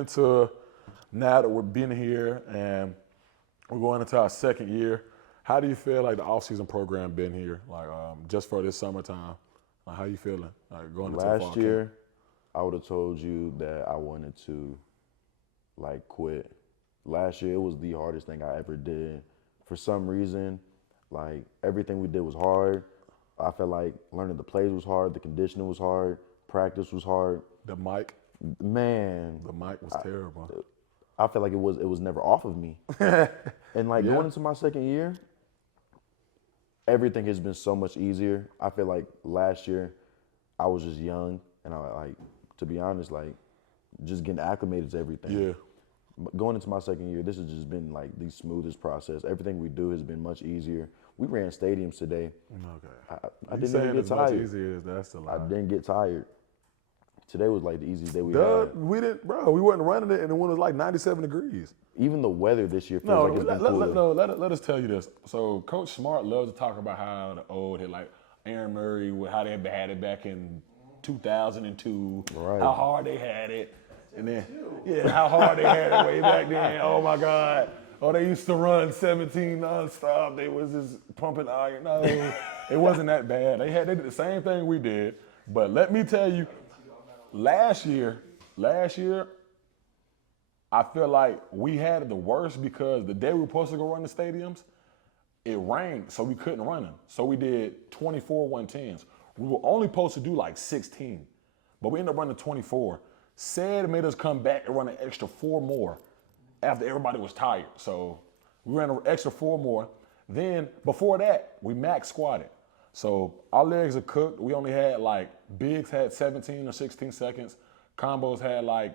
into now that we're been here and we're going into our second year. How do you feel like the off-season program been here, like just for this summertime? Like, how you feeling? Like going into the fall Last camp? year, I would have told you that I wanted to like quit. Last year, it was the hardest thing I ever did. For some reason, like everything we did was hard. I felt like learning the plays was hard, the conditioning was hard, practice was hard. The mic was terrible. I felt like it was never off of me. And like going into my second year, everything has been so much easier. I feel like last year I was just young and I like, to be honest, like just getting acclimated to everything. Yeah. Going into my second year, this has just been like the smoothest process. Everything we do has been much easier. We ran stadiums today. Okay. I didn't even get tired. Much easier as that's the lie. I didn't get tired. Today was like the easiest day we Duh, had. we didn't, bro. We wasn't running it, and the wind was like 97 degrees. Even the weather this year feels like it's been cooler. Let us tell you this. So Coach Smart loves to talk about how the old hit, like Aaron Murray, how they had it back in 2002, Right. how hard they had it, and then how hard they had it way back then. Oh my God. Oh, they used to run 17 nonstop. They was just pumping iron. No, it wasn't that bad. They did the same thing we did. But let me tell you, last year, I feel like we had it the worst because the day we were supposed to go run the stadiums, it rained, so we couldn't run them. So we did 24 110s. We were only supposed to do like 16, but we ended up running 24. Said made us come back and run an extra 4 more after everybody was tired. So we ran an extra 4 more. Then before that, we max squatted. So our legs are cooked. We only had like, bigs had 17 or 16 seconds. Combos had like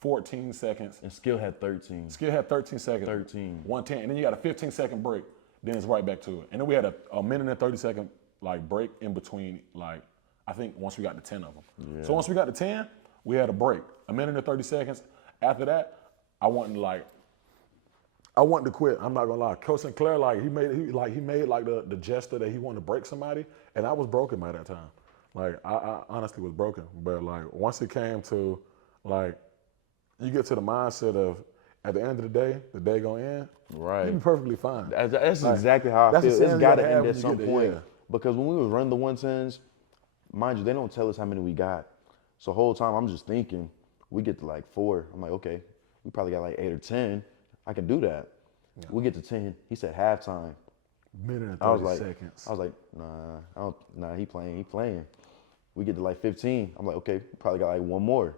14 seconds. And Skill had 13. Skill had 13 seconds. 13. 110. And then you got a 15-second break. Then it's right back to it. And then we had a minute and 30-second like break in between, like, I think once we got to 10 of them. Yeah. So once we got to 10, we had a break. A minute and 30 seconds. After that, I wanted to quit. I'm not gonna lie. Coach Sinclair, like he made the gesture that he wanted to break somebody, and I was broken by that time. Like I honestly was broken. But like once it came to like you get to the mindset of at the end of the day gonna end. Right. You'll be perfectly fine. That's Like, exactly how I that's the feel. It's same got to you gotta end have at when you some get point. there, Because when we was running the 110s, mind you, they don't tell us how many we got. So the whole time I'm just thinking, we get to like 4. I'm like, okay, we probably got like 8 or 10. I can do that. Yeah. We get to 10. He said halftime. Minute and 30 seconds. I was like, nah, he playing. We get to like 15. I'm like, okay, probably got like 1 more.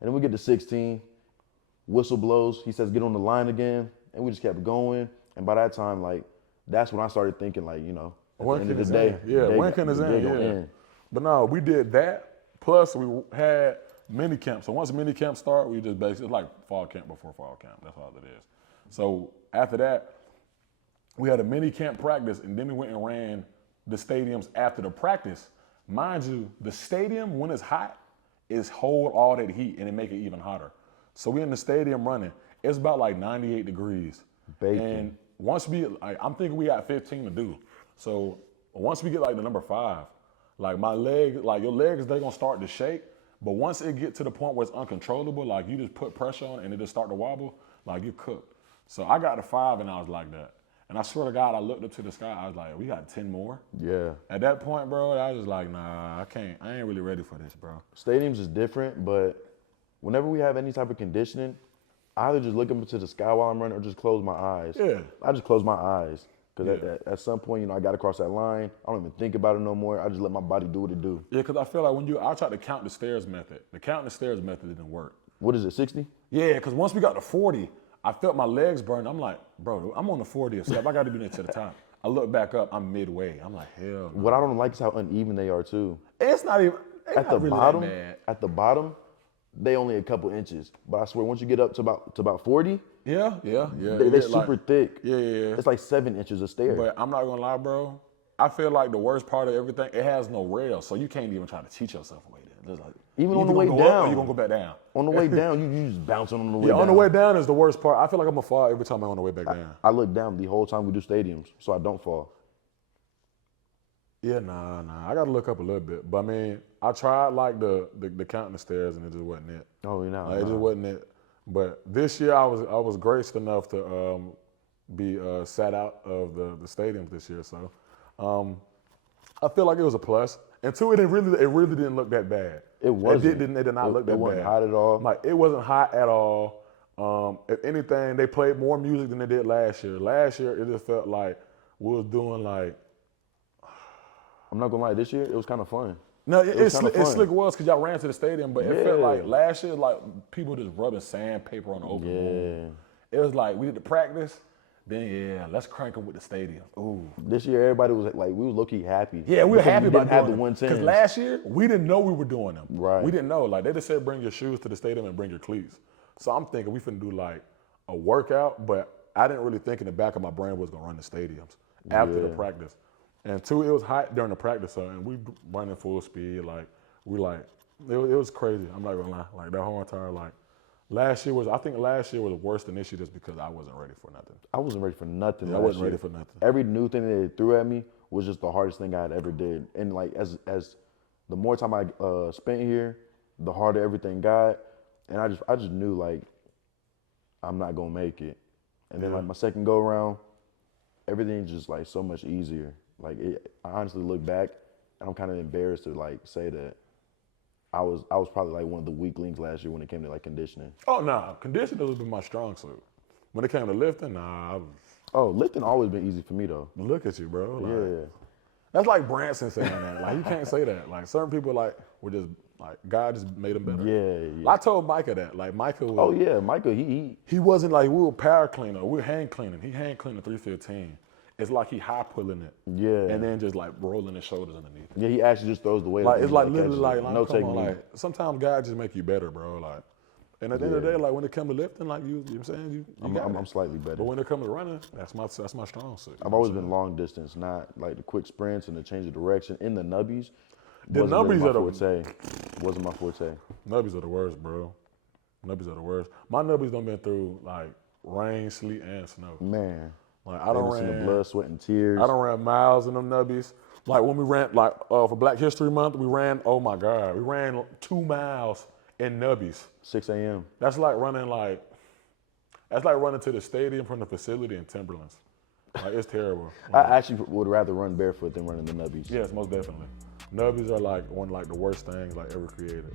And then we get to 16. Whistle blows. He says, get on the line again. And we just kept going. And by that time, like, that's when I started thinking, like, you know, at the end of the day, when can it end? But no, we did that. Plus, we had mini camp. So once mini camp start, we just basically, it's like fall camp before fall camp. That's all it is. So after that, we had a mini camp practice, and then we went and ran the stadiums after the practice. Mind you, the stadium, when it's hot, is hold all that heat, and it make it even hotter. So we in the stadium running. It's about like 98 degrees. Bacon. And once we, like, I'm thinking we got 15 to do. So once we get like the number 5, like my leg, like your legs, they're gonna start to shake. But once it get to the point where it's uncontrollable, like you just put pressure on it and it just start to wobble, like you're cooked. So I got to 5 and I was like that. And I swear to God, I looked up to the sky. I was like, we got 10 more. Yeah. At that point, bro, I was just like, nah, I can't. I ain't really ready for this, bro. Stadiums is different, but whenever we have any type of conditioning, I either just look up into the sky while I'm running or just close my eyes. Yeah. I just close my eyes. Because at some point, you know, I got to cross that line. I don't even think about it no more. I just let my body do what it do. Yeah, because I feel like I tried to count the stairs method. The counting the stairs method didn't work. What is it, 60? Yeah, because once we got to 40, I felt my legs burn. I'm like, bro, I'm on the 40th step. I got to be there to the top. I look back up. I'm midway. I'm like, hell no. What I don't like is how uneven they are, too. It's not even At the really bottom, that bad. at the bottom, they only a couple inches. But I swear, once you get up to about 40, Yeah. they're super thick. Yeah. It's like 7 inches of stair. But I'm not gonna lie, bro. I feel like the worst part of everything, it has no rail, so you can't even try to teach yourself a way there. It's like, Even on the you way gonna go up or down. you gonna go back down. On the way down, you just bouncing on the way down. On the way down is the worst part. I feel like I'm gonna fall every time I'm on the way back down. I look down the whole time we do stadiums, so I don't fall. Yeah, nah. I gotta look up a little bit. But I mean, I tried like the counting the stairs and it just wasn't it. Oh, you know. Like, it just wasn't it. But this year I was graced enough to be sat out of the stadiums this year. So I feel like it was a plus. And two, it really didn't look that bad. It wasn't. It did not look that bad. It wasn't hot at all. Like it wasn't hot at all. If anything, they played more music than they did last year. Last year, it just felt like we was doing like. I'm not gonna lie, this year it was kind of fun. No, it slick fun. was because y'all ran to the stadium, but it felt like last year, like people just rubbing sandpaper on the open room. It was like we did the practice, then let's crank them with the stadium. Ooh. This year everybody was like we was low key happy. Yeah, we were happy about have the doing 110s. Because last year we didn't know we were doing them. Right. We didn't know. Like they just said, bring your shoes to the stadium and bring your cleats. So I'm thinking we finna do like a workout, but I didn't really think in the back of my brain was gonna run the stadiums after the practice. And two, it was hot during the practice, so and we running full speed. Like it was crazy. I'm not gonna lie. Like that whole entire last year was worse than this year just because I wasn't ready for nothing. I wasn't ready for nothing. I wasn't ready for nothing. Every new thing that they threw at me was just the hardest thing I had ever did. And like as the more time I spent here, the harder everything got. And I just knew like I'm not gonna make it. And then like my second go around, everything's just like so much easier. Like I honestly look back and I'm kind of embarrassed to like say that I was probably like one of the weak links last year when it came to like conditioning. Oh nah, conditioning has been my strong suit. When it came to lifting, Lifting always been easy for me though. Look at you, bro. Like, yeah. That's like Branson saying that. Like you can't say that. Like certain people like were just like God just made them better. Yeah. I told Micah that. Like Micah was. Oh yeah, Micah. He wasn't like we were power cleaner. We were hand cleaning. He hand cleaning 315. It's like he high pulling it. Yeah. And then just like rolling his shoulders underneath. Yeah, he actually just throws the weight. Like it's like literally like no come technique. on, like sometimes God just make you better, bro. Like, and at the end of the day, like when it comes to lifting, like you know what I'm saying, I'm slightly better. But when it comes to running, that's my strong suit. I've always been long distance, not like the quick sprints and the change of direction in the nubbies. The nubbies are my forte. Wasn't my forte. Nubbies are the worst, bro. Nubbies are the worst. My nubbies done been through like rain, sleet, and snow. Man. Like I don't ran the blood, sweat, and tears. I don't ran miles in them nubbies. Like when we ran, like for Black History Month, we ran. Oh my God, we ran 2 miles in nubbies. 6 a.m. That's like running to the stadium from the facility in Timberlands. Like it's terrible. I actually would rather run barefoot than running the nubbies. Yes, most definitely. Nubbies are like one of the worst things like ever created.